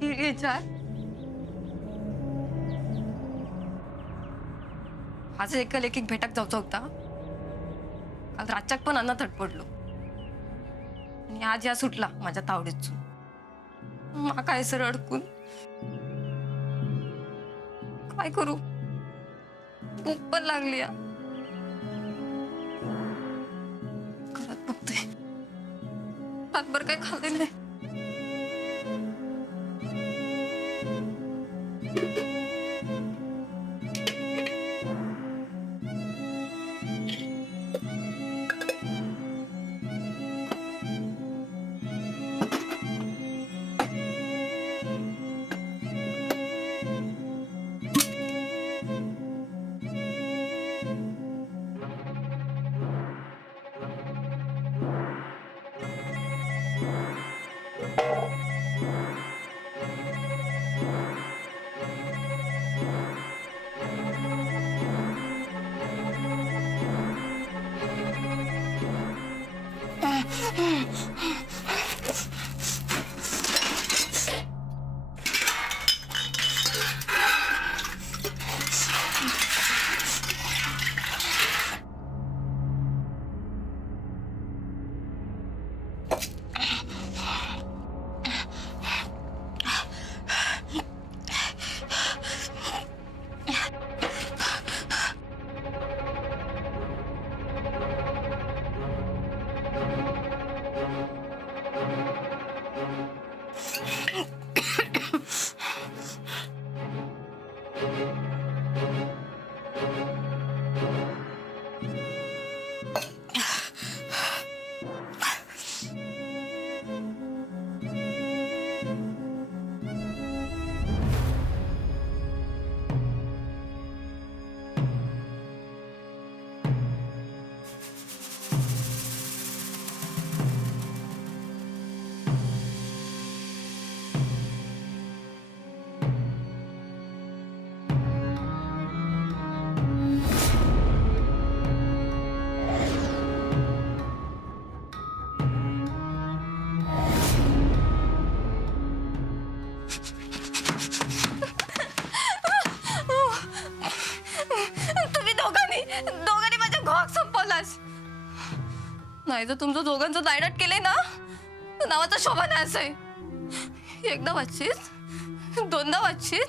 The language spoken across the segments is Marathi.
विचार आज एकल एक भेटाक जावचो होता. काल रातच्याक पण अन्न थटपडलो आणि आज या सुटला माझ्या तावडीतून. माका हैसर अडकून काय करू. भूक पण लागली. घरात बघते रातभर काय खाल्ले नाही. दोघांनी माझ्या घोक संपवलास. नाही तर तुमचं दोघांचं दायडट केलंय ना तर नावाचा शोभा नाही असंय. एकदा वाचशील दोनदा वाचशील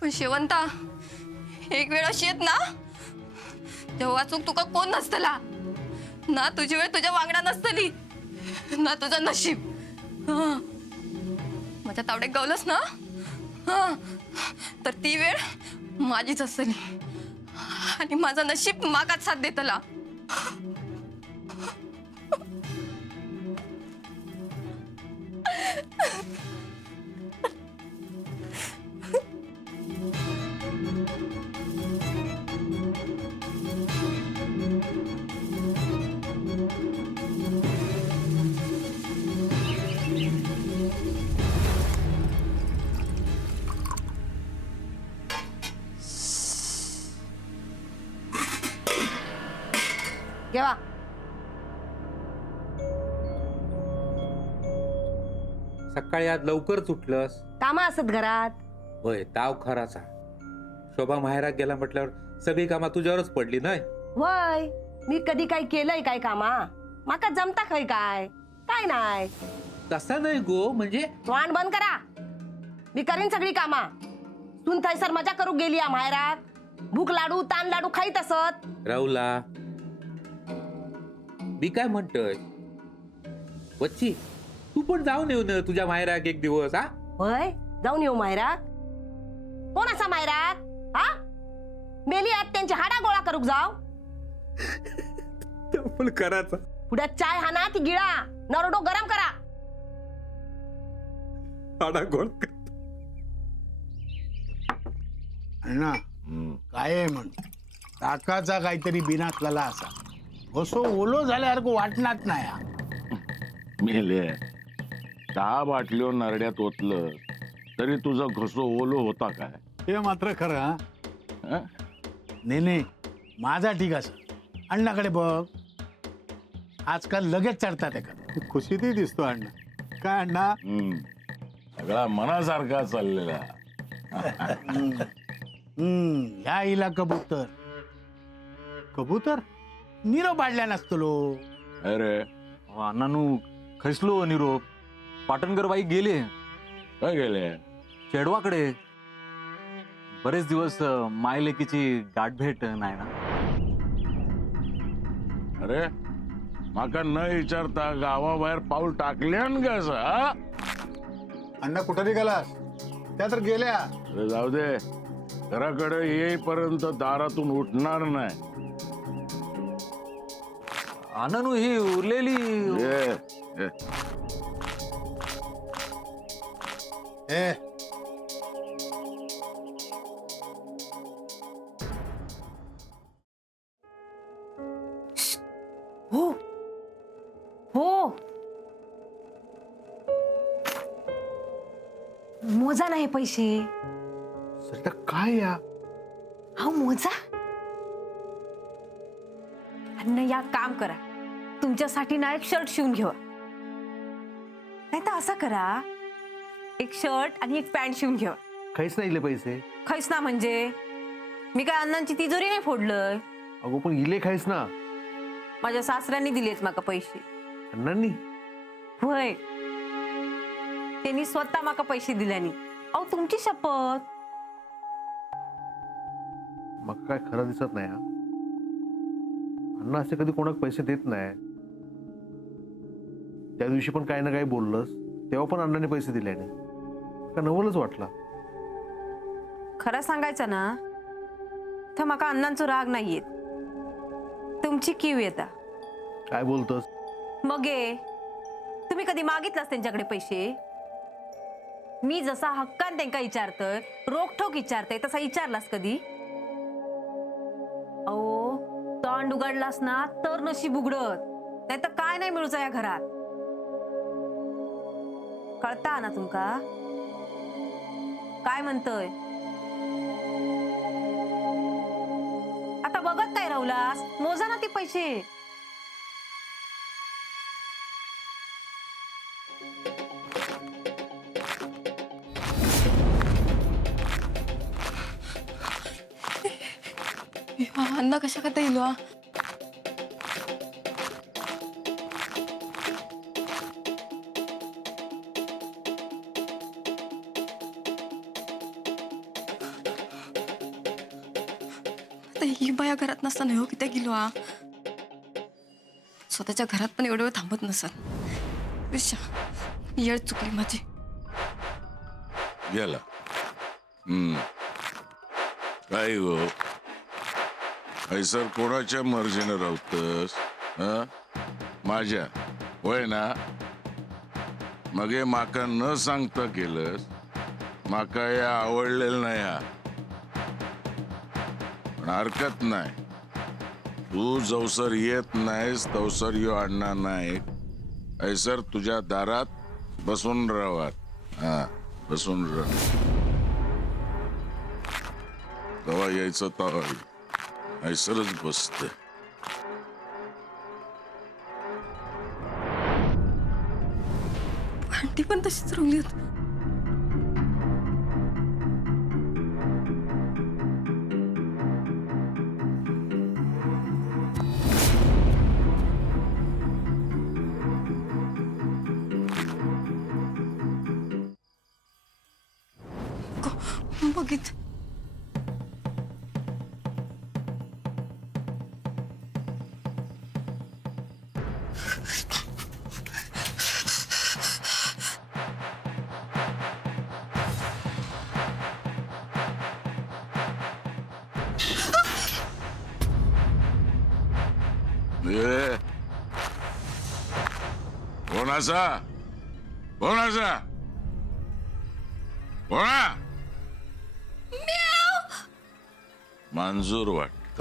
पण शेवंता एक वेळ अशी येत ना तेव्हा वाचूक तुका कोण नसतला. ना तुझी वेळ तुझ्या वांगडा नसतली ना तुझं नशीब. माझ्या तावडे गावलंस ना तर ती वेळ माझीच असतली आणि माझं नशीब मागाच साथ देतला. केव्हा सकाळी आज लवकरच उठलंस. कामा असत घरात. होय ताव खराचा. शोभा माहेरात गेला म्हटल्यावर सगळी कामा तुझ्यावरच पडली नाही. वय मी कधी काही केलंय काय कामा. माका जमता खय काय काय नाही. तसा नाही गो म्हणजे तोंड बंद करा. मी करीन सगळी कामा. तून थैसर मजा करू गेली या माहेरात. भूक लाडू ताण लाडू खाईत असत. राहुला मी काय म्हणतोय वच्ची तू पण जाऊन येऊ ना तुझ्या माहेरात एक दिवस. हा होय जाऊन येऊ माहेरात. कोण असा माहेरात हा. मेली आहेत त्यांची हाडा गोळा करूक जाऊ. पण करायचा पुढ्यात चाय हाना ती गिळा नरडो गरम करा. हाडा गोळ अण्णा काय आहे म्हण काकाचा काहीतरी बिनाकला असा. असो ओलो झाल्यासारखं वाटणार नाही हा. मेले 10 बाटलीवर नरड्यात ओतलं तरी तुझा घसो ओलो होता काय. हे मात्र खरं हा. हं? नेने माझा ठीक असं. अण्णाकडे बघ आजकाल लगेच चढतात एका खुशीतही दिसतो अण्णा. काय अण्णा हं. सगळा मनासारखा चाललेला. ह्या हिला कबूतर कबूतर निरोप पाडल्या नसतलो. अरे अण्णानू खैसलो निरोप. पाटणकर बाई गेले काय गेले? चेडवाकडे. बरेच दिवस मायलेकीची गाठभेट नाही ना. अरे माका न विचारता गावाबाहेर पाऊल टाकल्यान कसं? अण्णा कुठं निघालास? त्या तर गेल्या. अरे जाऊ दे, घराकडे येईपर्यंत दारातून उठणार नाही. अण्णानू ही उरलेली ये, ये. ए हो हो मोजा नाही पैसे. सरिता काय या? हा मोजा. अन्न या काम करा, तुमच्यासाठी ना एक शर्ट शिवून घेवा. नाही तर असं करा, एक शर्ट आणि एक पॅन्ट शिवून घेवा. काहीच नाही इले पैसे. खैस ना म्हणजे मी काय अण्णांची तिजोरी नाही फोडलंय. अगो पण इले खायच ना. माझ्या सासऱ्यांनी दिलेत माका पैसे. अण्णांनी? होय, त्यांनी स्वतः माका पैसे दिल्यानी. अहो तुमची शपथ. मग काय खरं दिसत नाही हा. अण्णा असे कधी कोणाक पैसे देत नाही. त्या दिवशी पण काही ना काही बोललंस तेव्हा पण अण्णाने पैसे दिले नाही. का नवलच वाटला. खरं सांगायचं ना तर माका अण्णांचा राग नाही येत, तुमची कीव येता. काय बोलतोस? मग तुम्ही कधी मागितलास त्यांच्याकडे पैसे? मी जसा हक्कान त्यांना विचारतोय, रोखठोक विचारतोय, तसा विचारलास कधी? अहो तोंड उघडलास ना तर नशीब उघडत, नाही तर काय नाही मिळूचा या घरात. कळता ना तुमका काय म्हणतोय? आता बघत काय राहुलास? मोजा ना ते पैसे. अण्णा कशा करता येईल वा? आता ही बाया घरात नसताना हो किती गेलो हा. स्वतःच्या घरात पण एवढं वेळ थांबत नसत. विशा येळ चुकली माझी. गेला. काय गो, सर कोणाच्या मर्जीनं राहतस? माझ्या होय ना? मग हे माका न सांगता केलंस. माका हे आवडलेलं नाही हा. पण हरकत नाही, तू जवसर येत नाहीस तवसर यो अण्णा नाईक ऐसर तुझ्या दारात बसून राहात. हा बसून राह. तेव्हा यायचं तेव्हा ऐसरच बसते. भांडी पण तशीच रवली आहेत. बघित कोणाचा कोणाचा कोणा मंजूर वाटत.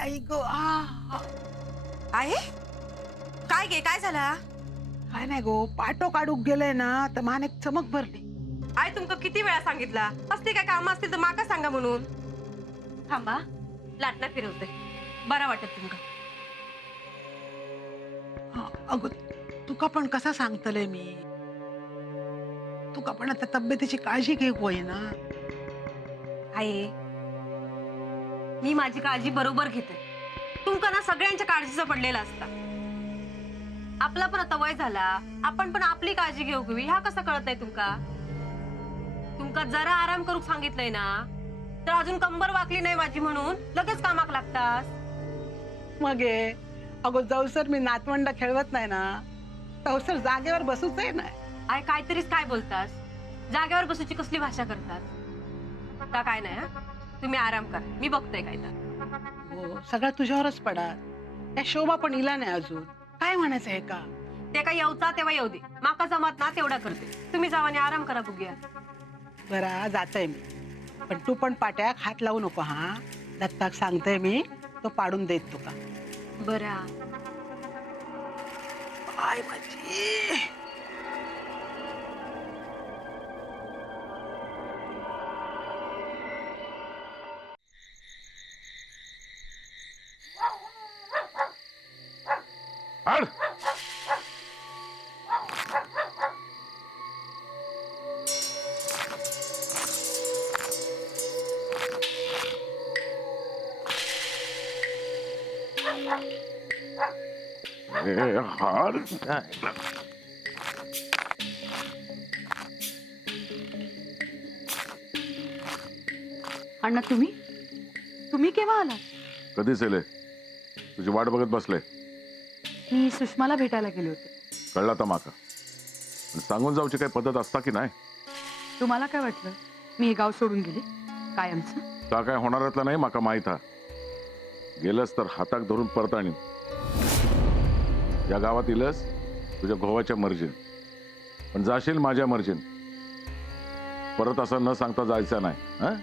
आई ग आहे काय गे काय झाला? काय नाही गो पाटो काढूक गेलंय ना तर मान एक चमक भरली. आई तुमका किती वेळा सांगितला असते काय काम असतील तर माका सांगा म्हणून. थांबा लाटणा फिरवते बरा वाटत तुमका. अगो तुका पण कसा सांगतले मी. तुका पण आता तब्येतीची काळजी घे ना. आई मी माझी काळजी बरोबर घेते. तुमका ना सगळ्यांच्या काळजीचा पडलेला असता. आपला पण आता वय झाला आपण पण आपली काळजी घेऊ हवी ह्या कसं कळत नाही तुमका. तुमका जरा आराम करू सांगितलंय ना तर अजून कंबर वाकली नाही माझी म्हणून लगेच कामाक लागतास. मग अगो जवसर मी नातवंड खेळवत नाही ना तवसर जागेवर बसूच आहे नाही. आय काहीतरीच काय बोलतास. जागेवर बसूची कसली भाषा करतात. आता काय नाही हा तुम्ही आराम करा मी बघतोय काय तर. हो सगळं तुझ्यावरच पडा. त्या शोभा पण इला नाही अजून. काय म्हणायचं आहे का. ते काय येऊचा तेव्हा येऊ दे. माका जमत ना तेवढा करते. तुम्ही जावा आणि आराम करा बघूया. बरा जातय मी पण तू पण पाट्याक हात लावू नको हा. दत्ताक सांगते मी तो पाडून देत तुका. बरा काय माझी हाड. हाड. अण्णा तुम्ही तुम्ही केव्हा आला? कधीच येले तुझी वाट बघत बसले. मी सुषमाला भेटायला गेले होते. कळला तर माका पण सांगून जाऊची काही पद्धत असता की नाही. तुम्हाला काय वाटलं मी हे गाव सोडून गेले कायमचं? का काय होणारातलं नाही माका माहित हा. गेलंस तर हाताक धरून परत आणि या गावात इलस तुझ्या गोवाच्या मर्जीन पण जाशील माझ्या मर्जीन. परत असं न सांगता जायचं नाही. हं?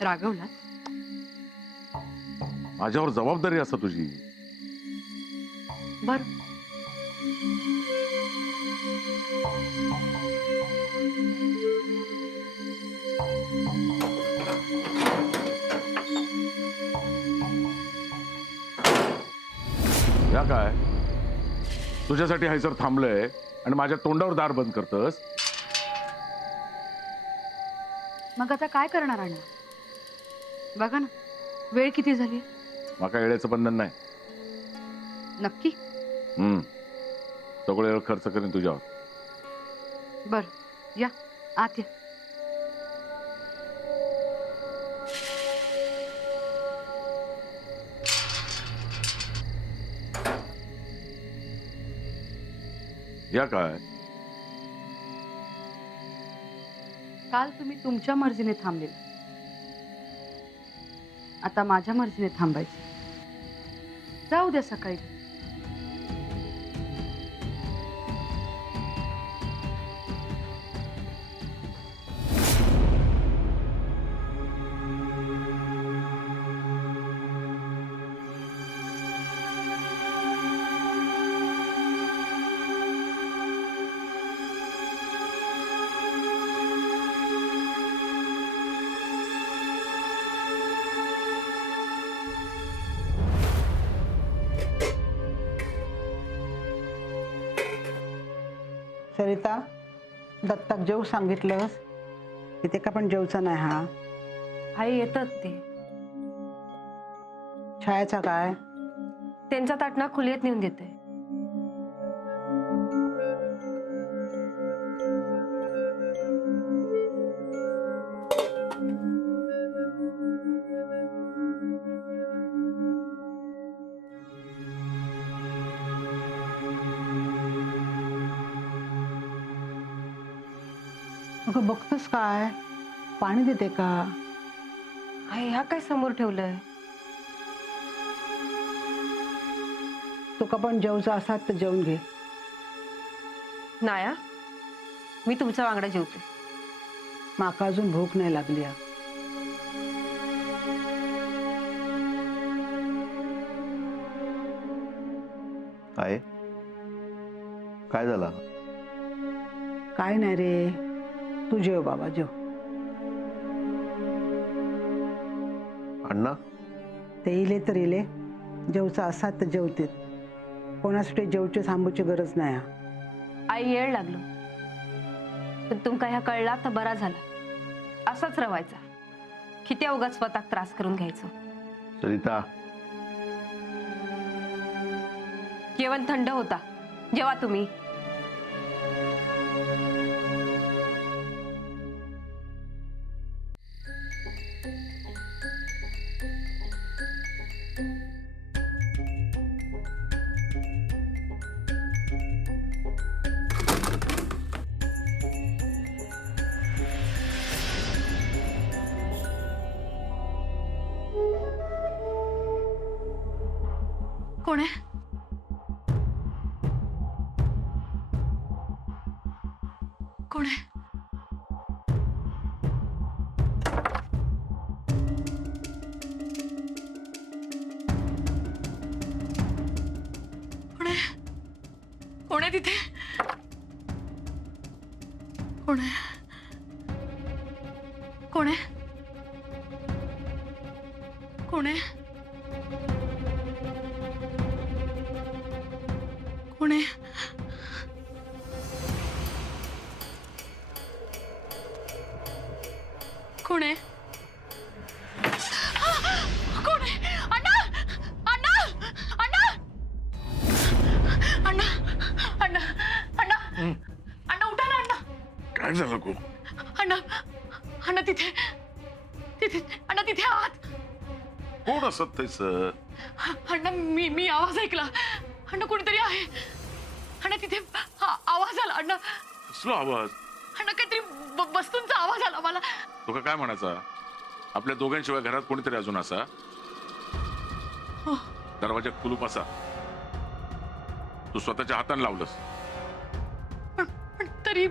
रागवला? माझ्यावर जबाबदारी असता तुझी. बर या काय तुझ्यासाठी हैसर थांबलंय आणि माझ्या तोंडावर दार बंद करतस. मग आता काय करणार अण्णा? बघा ना वेळ किती झाली. माका येण्याचं बंधन नाही. नक्की? सगळे वेळ खर्च करेन तुझ्यावर. बर या आत या. या काय काल तुम्ही तुमच्या मर्जीने थांबलेला आता माझ्या मर्जीने थांबायचं. जाऊ द्या सकाळी. सरिता दत्ताक जेव सांगितलंस की ते का पण जेवचं नाही हा. आई येतात ते छायाचा काय. त्यांचा ताटणा खुलीत नेऊन देते. अगं बघतोस काय पाणी देते का. आई ह्या काय समोर ठेवलंय. तुका पण जेवचं असात तर जेवून घे. नाया मी तुमच्या वांगडा जेवते. माका अजून भूक नाही लागली. आहे काय झालं? काय नाही रे, तू जेव बाबा जेव. अण्णा ते इले तर इले, जेवचा असा तर जेवते. कोणासाठी जेवचे थांबूची गरज नाही. आई येळ लागलो, पण तुमका ह्या कळला तर बरा झाला. असाच रवायचा, किती उगाच स्वतः त्रास करून घ्यायचो. सरिता जेवण थंड होता, जेवा तुम्ही. कोण आहे? कोण आहे? कोण आहे? कोण आहे तिथे? कोण आहे? कोण आहे? कोण आहे? कोण आहे? कोण आहे? कोण आहे? अण्णा! अण्णा! अण्णा! अण्णा! अण्णा! अण्णा! अण्णा उठा ना अण्णा! काय झालं गो? अण्णा! अण्णा तिथे तिथे अण्णा तिथे आहात. कोण असत ते सर? अण्णा मी आवाज ऐकला. अण्णा कोणीतरी आहे. अण्णा तिथे आवाज आला. अण्णा कसला आवाज? अण्णा काहीतरी वस्तूंचा आवाज आला मला. तो काय म्हणायचा? आपल्या दोघांशिवाय घरात कोणीतरी अजून असा? हो. दरवाजा कुलूप असा तू स्वतःच्या हाताने लावलंस? पण तरी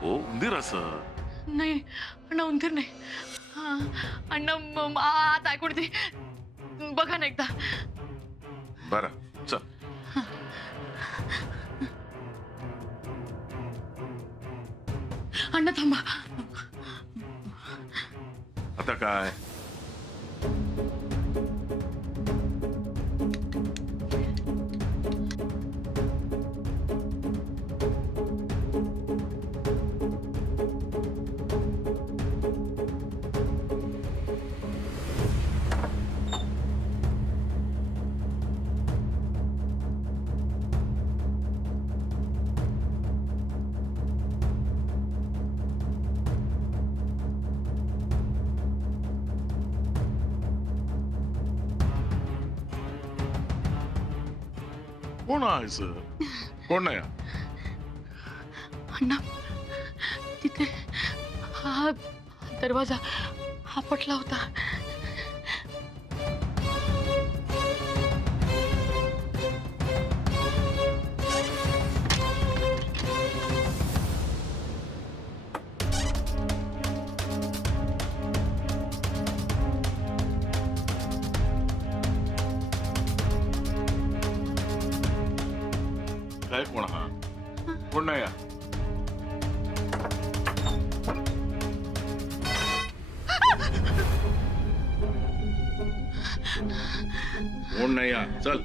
हो, उंदीर असं. नाही अण्णा उंदीर नाही. अण्णा आत आहे कोणीतरी, बघा ना एकदा. बरं चल. अण्णा थांबा. आता काय? कोण आहे सर? कोण नाही? अण्णा तिथे हा दरवाजा आपटला होता. काय कोण हा? कोण नाही? कोण नाही? चल.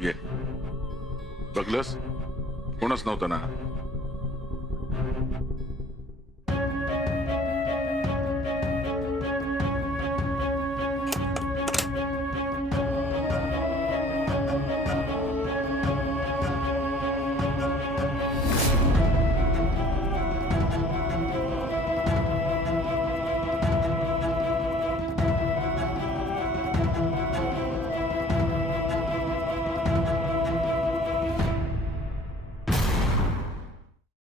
ये बघलस, कोणच नव्हतं ना.